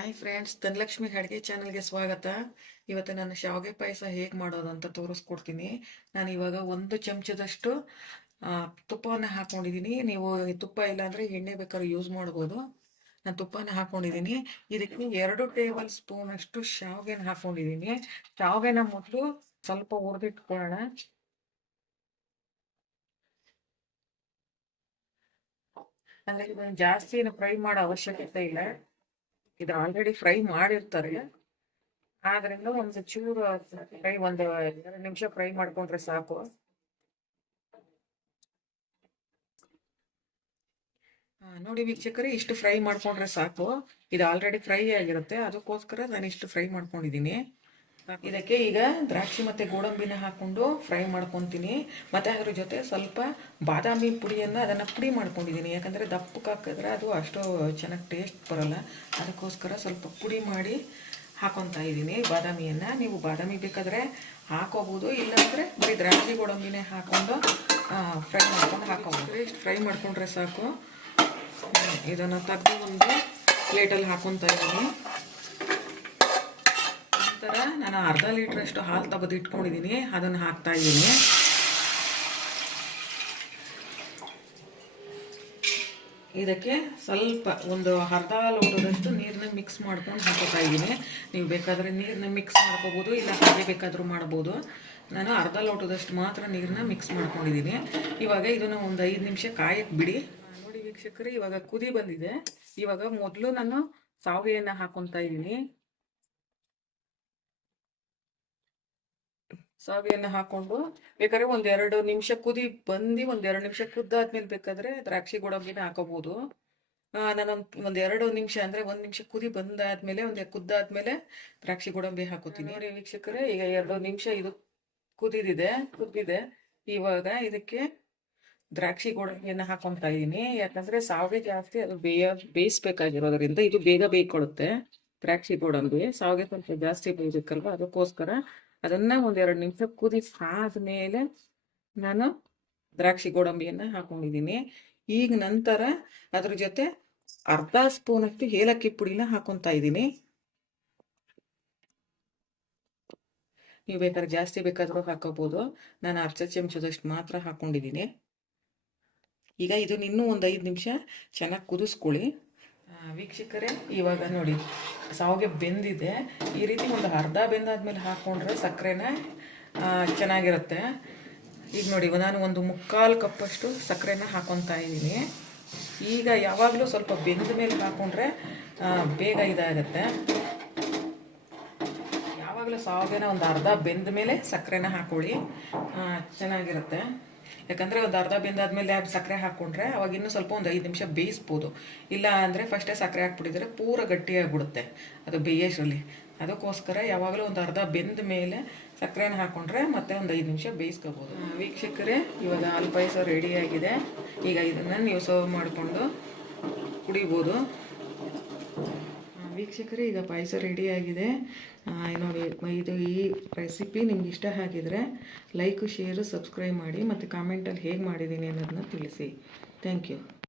Hi friends, Dhanalakshmi ಅಡುಗೆ ಚಾನಲ್ಗೆ ಸ್ವಾಗತ. ಇವತ್ತು ನಾನು ಶಾವಿಗೆ ಪಾಯಸ ಹೇಗೆ ಮಾಡೋದು ಅಂತ ತೋರಿಸ್ಕೊಡ್ತೀನಿ. ನಾನು ಇವಾಗ 1 ಚಮಚದಷ್ಟು ತುಪ್ಪವನ್ನು ಹಾಕ್ಕೊಂಡಿದ್ದೀನಿ. ನೀವು ತುಪ್ಪ ಇಲ್ಲಾಂದರೆ ಎಣ್ಣೆ ಬೇಕಾದ್ರೂ ಯೂಸ್ ಮಾಡ್ಬೋದು. ನಾನು ತುಪ್ಪನ ಹಾಕ್ಕೊಂಡಿದ್ದೀನಿ. ಇದಕ್ಕೆ 2 ಟೇಬಲ್ ಸ್ಪೂನ್ ಅಷ್ಟು ಶಾವಿಗೆನ ಹಾಕ್ಕೊಂಡಿದ್ದೀನಿ. ಶಾವಿಗೆನ ಮೊದಲು ಸ್ವಲ್ಪ ಹುರಿದಿಟ್ಕೊಳ್ಳೋಣ. ಅಂದರೆ ಇದನ್ನು ಜಾಸ್ತಿ ಫ್ರೈ ಮಾಡೋ ಅವಶ್ಯಕತೆ ಇಲ್ಲ. ಇದು ಆಲ್ರೆಡಿ ಫ್ರೈ ಮಾಡಿರ್ತಾರೆ. ಆದ್ರಿಂದ ಒಂದು ಚೂರು ಫ್ರೈ 2 ನಿಮಿಷ ಫ್ರೈ ಮಾಡ್ಕೊಂಡ್ರೆ ಸಾಕು. ನೋಡಿ ವೀಕ್ಷಕರೇ, ಇಷ್ಟು ಫ್ರೈ ಮಾಡ್ಕೊಂಡ್ರೆ ಸಾಕು. ಇದು ಆಲ್ರೆಡಿ ಫ್ರೈ ಆಗಿರುತ್ತೆ, ಅದಕ್ಕೋಸ್ಕರ ನಾನು ಇಷ್ಟು ಫ್ರೈ ಮಾಡ್ಕೊಂಡಿದ್ದೀನಿ. ಇದಕ್ಕೆ ಈಗ ದ್ರಾಕ್ಷಿ ಮತ್ತು ಗೋಡಂಬಿನ ಹಾಕ್ಕೊಂಡು ಫ್ರೈ ಮಾಡ್ಕೊತೀನಿ. ಮತ್ತು ಅದ್ರ ಜೊತೆ ಸ್ವಲ್ಪ ಬಾದಾಮಿ ಪುಡಿಯನ್ನು ಅದನ್ನು ಪುಡಿ ಮಾಡ್ಕೊಂಡಿದ್ದೀನಿ. ಯಾಕಂದರೆ ದಪ್ಪಕ್ಕೆ ಹಾಕಿದ್ರೆ ಅದು ಅಷ್ಟು ಚೆನ್ನಾಗಿ ಟೇಸ್ಟ್ ಬರೋಲ್ಲ. ಅದಕ್ಕೋಸ್ಕರ ಸ್ವಲ್ಪ ಪುಡಿ ಮಾಡಿ ಹಾಕೊತಾ ಇದ್ದೀನಿ ಬಾದಾಮಿಯನ್ನು. ನೀವು ಬಾದಾಮಿ ಬೇಕಾದರೆ ಹಾಕೋಬೋದು, ಇಲ್ಲಾಂದರೆ ಬರೀ ದ್ರಾಕ್ಷಿ ಗೋಡಂಬಿನೇ ಹಾಕ್ಕೊಂಡು ಫ್ರೈ ಮಾಡ್ಕೊಂಡು ಹಾಕೋಬೋದು. ಇಷ್ಟು ಫ್ರೈ ಮಾಡ್ಕೊಂಡ್ರೆ ಸಾಕು. ಇದನ್ನು ತೆಗೆದು ಒಂದು ಪ್ಲೇಟಲ್ಲಿ ಹಾಕೊತಾ ಇದ್ದೀನಿ. ನಂತರ ನಾನು ಅರ್ಧ ಲೀಟ್ರಷ್ಟು ಹಾಲು ತೆಗೆದು ಇಟ್ಕೊಂಡಿದ್ದೀನಿ, ಅದನ್ನು ಹಾಕ್ತಾ ಇದ್ದೀನಿ. ಇದಕ್ಕೆ ಸ್ವಲ್ಪ ಒಂದು ಅರ್ಧ ಲೋಟದಷ್ಟು ನೀರನ್ನ ಮಿಕ್ಸ್ ಮಾಡ್ಕೊಂಡು ಹಾಕೋತಾ ಇದ್ದೀನಿ. ನೀವು ಬೇಕಾದರೆ ನೀರನ್ನ ಮಿಕ್ಸ್ ಮಾಡ್ಕೋಬೋದು, ಇಲ್ಲ ಹಾಗೆ ಬೇಕಾದರೂ ಮಾಡ್ಬೋದು. ನಾನು ಅರ್ಧ ಲೋಟದಷ್ಟು ಮಾತ್ರ ನೀರನ್ನ ಮಿಕ್ಸ್ ಮಾಡ್ಕೊಂಡಿದ್ದೀನಿ. ಇವಾಗ ಇದನ್ನು ಒಂದು 5 ನಿಮಿಷ ಕಾಯಕ್ಕೆ ಬಿಡಿ. ನೋಡಿ ವೀಕ್ಷಕರೇ, ಇವಾಗ ಕುದಿ ಬಂದಿದೆ. ಇವಾಗ ಮೊದಲು ನಾನು ಶಾವಿಗೆಯನ್ನು ಹಾಕೊತಾ ಇದ್ದೀನಿ. ಶಾವಿಗೆಯನ್ನು ಹಾಕ್ಕೊಂಡು ಬೇಕಾದ್ರೆ 1-2 ನಿಮಿಷ ಕುದಿ ಬಂದು 1-2 ನಿಮಿಷ ಕುದ್ದಾದ್ಮೇಲೆ ಬೇಕಾದರೆ ದ್ರಾಕ್ಷಿ ಗೋಡಂಬಿನ ಹಾಕೋಬೋದು. ನಾನು ಒಂದು 2 ನಿಮಿಷ ಅಂದರೆ 1 ನಿಮಿಷ ಕುದಿ ಬಂದಾದ್ಮೇಲೆ ಕುದ್ದಾದ್ಮೇಲೆ ದ್ರಾಕ್ಷಿ ಗೋಡಂಬಿ ಹಾಕೋತೀನಿ. ವೀಕ್ಷಕರೇ, ಈಗ 2 ನಿಮಿಷ ಇದು ಕುದ್ದಿದೆ. ಇವಾಗ ಇದಕ್ಕೆ ದ್ರಾಕ್ಷಿ ಗೋಡಂಬಿಯನ್ನು ಹಾಕೊತಾ ಇದ್ದೀನಿ. ಯಾಕಂದರೆ ಶಾವಿಗೆ ಜಾಸ್ತಿ ಅದು ಬೇಯಿಸ್ಬೇಕಾಗಿರೋದ್ರಿಂದ ಇದು ಬೇಗ ಬೇಯ್ಕೊಳ್ಳುತ್ತೆ. ದ್ರಾಕ್ಷಿ ಗೋಡಂಬಿ ಶಾವಿಗೆ ಸ್ವಲ್ಪ ಜಾಸ್ತಿ ಬೇಯಬೇಕಲ್ವ, ಅದಕ್ಕೋಸ್ಕರ ಅದನ್ನು 1-2 ನಿಮಿಷ ಕುದಿಸಾದ್ಮೇಲೆ ನಾನು ದ್ರಾಕ್ಷಿ ಗೋಡಂಬಿಯನ್ನು ಹಾಕೊಂಡಿದ್ದೀನಿ. ಈಗ ನಂತರ ಅದ್ರ ಜೊತೆ ಅರ್ಧ ಸ್ಪೂನಷ್ಟು ಏಲಕ್ಕಿ ಪುಡಿನ ಹಾಕೊತಾ ಇದ್ದೀನಿ. ನೀವು ಬೇಕಾದ್ರೆ ಜಾಸ್ತಿ ಬೇಕಾದರೂ ಹಾಕೋಬೋದು. ನಾನು ಅರ್ಧ ಚಮಚದಷ್ಟು ಮಾತ್ರ ಹಾಕ್ಕೊಂಡಿದ್ದೀನಿ. ಈಗ ಇದನ್ನ ಇನ್ನೂ ಒಂದು 5 ನಿಮಿಷ ಚೆನ್ನಾಗಿ ಕುದಿಸ್ಕೊಳ್ಳಿ. ವೀಕ್ಷಕರೇ, ಇವಾಗ ನೋಡಿ ಶಾವಿಗೆ ಬೆಂದಿದೆ. ಈ ರೀತಿ ಒಂದು ಅರ್ಧ ಬೆಂದಾದ್ಮೇಲೆ ಹಾಕ್ಕೊಂಡ್ರೆ ಸಕ್ಕರೆನ ಚೆನ್ನಾಗಿರುತ್ತೆ. ಈಗ ನೋಡಿ, ನಾನು ಒಂದು 3/4 ಕಪ್ಪಷ್ಟು ಸಕ್ಕರೆನ ಹಾಕೊತಾ ಇದ್ದೀನಿ. ಈಗ ಯಾವಾಗಲೂ ಸ್ವಲ್ಪ ಬೆಂದ ಮೇಲೆ ಹಾಕ್ಕೊಂಡ್ರೆ ಬೇಗ ಇದಾಗುತ್ತೆ. ಯಾವಾಗಲೂ ಶಾವಿಗೆನ ಒಂದು ಅರ್ಧ ಬೆಂದ ಮೇಲೆ ಸಕ್ಕರೆನ ಹಾಕ್ಕೊಳ್ಳಿ, ಚೆನ್ನಾಗಿರುತ್ತೆ. ಯಾಕಂದರೆ ಒಂದು ಅರ್ಧ ಬೆಂದಾದ್ಮೇಲೆ ಸಕ್ಕರೆ ಹಾಕ್ಕೊಂಡ್ರೆ ಅವಾಗ ಇನ್ನೂ ಸ್ವಲ್ಪ ಒಂದು 5 ನಿಮಿಷ ಬೇಯಿಸ್ಬೋದು. ಇಲ್ಲ ಅಂದರೆ ಫಸ್ಟೇ ಸಕ್ಕರೆ ಹಾಕ್ಬಿಟ್ಟಿದ್ರೆ ಪೂರ ಗಟ್ಟಿಯಾಗಿಬಿಡುತ್ತೆ ಅದು ಬೇಯೋಷ್ಟರಲ್ಲಿ. ಅದಕ್ಕೋಸ್ಕರ ಯಾವಾಗಲೂ ಒಂದು ಅರ್ಧ ಬೆಂದ ಮೇಲೆ ಸಕ್ಕರೆನ ಹಾಕ್ಕೊಂಡ್ರೆ ಮತ್ತೆ ಒಂದು 5 ನಿಮಿಷ ಬೇಯಿಸ್ಕೋಬೋದು. ವೀಕ್ಷಕರೇ, ಇವಾಗ ಹಾಲು ಪಾಯಸ ರೆಡಿಯಾಗಿದೆ. ಈಗ ಇದನ್ನು ನೀವು ಸರ್ವ್ ಮಾಡಿಕೊಂಡು ಕುಡಿಬೋದು. ವೀಕ್ಷಕರೇ, ಈಗ ಪಾಯಸ ರೆಡಿಯಾಗಿದೆ ನೋಡಿ. ಈ ರೆಸಿಪಿ ನಿಮ್ಗೆ ಇಷ್ಟ ಆಗಿದ್ರೆ ಲೈಕ್, ಶೇರು, ಸಬ್ಸ್ಕ್ರೈಬ್ ಮಾಡಿ ಮತ್ತು ಕಾಮೆಂಟಲ್ಲಿ ಹೇಗೆ ಮಾಡಿದ್ದೀನಿ ಅನ್ನೋದನ್ನ ತಿಳಿಸಿ. Thank you.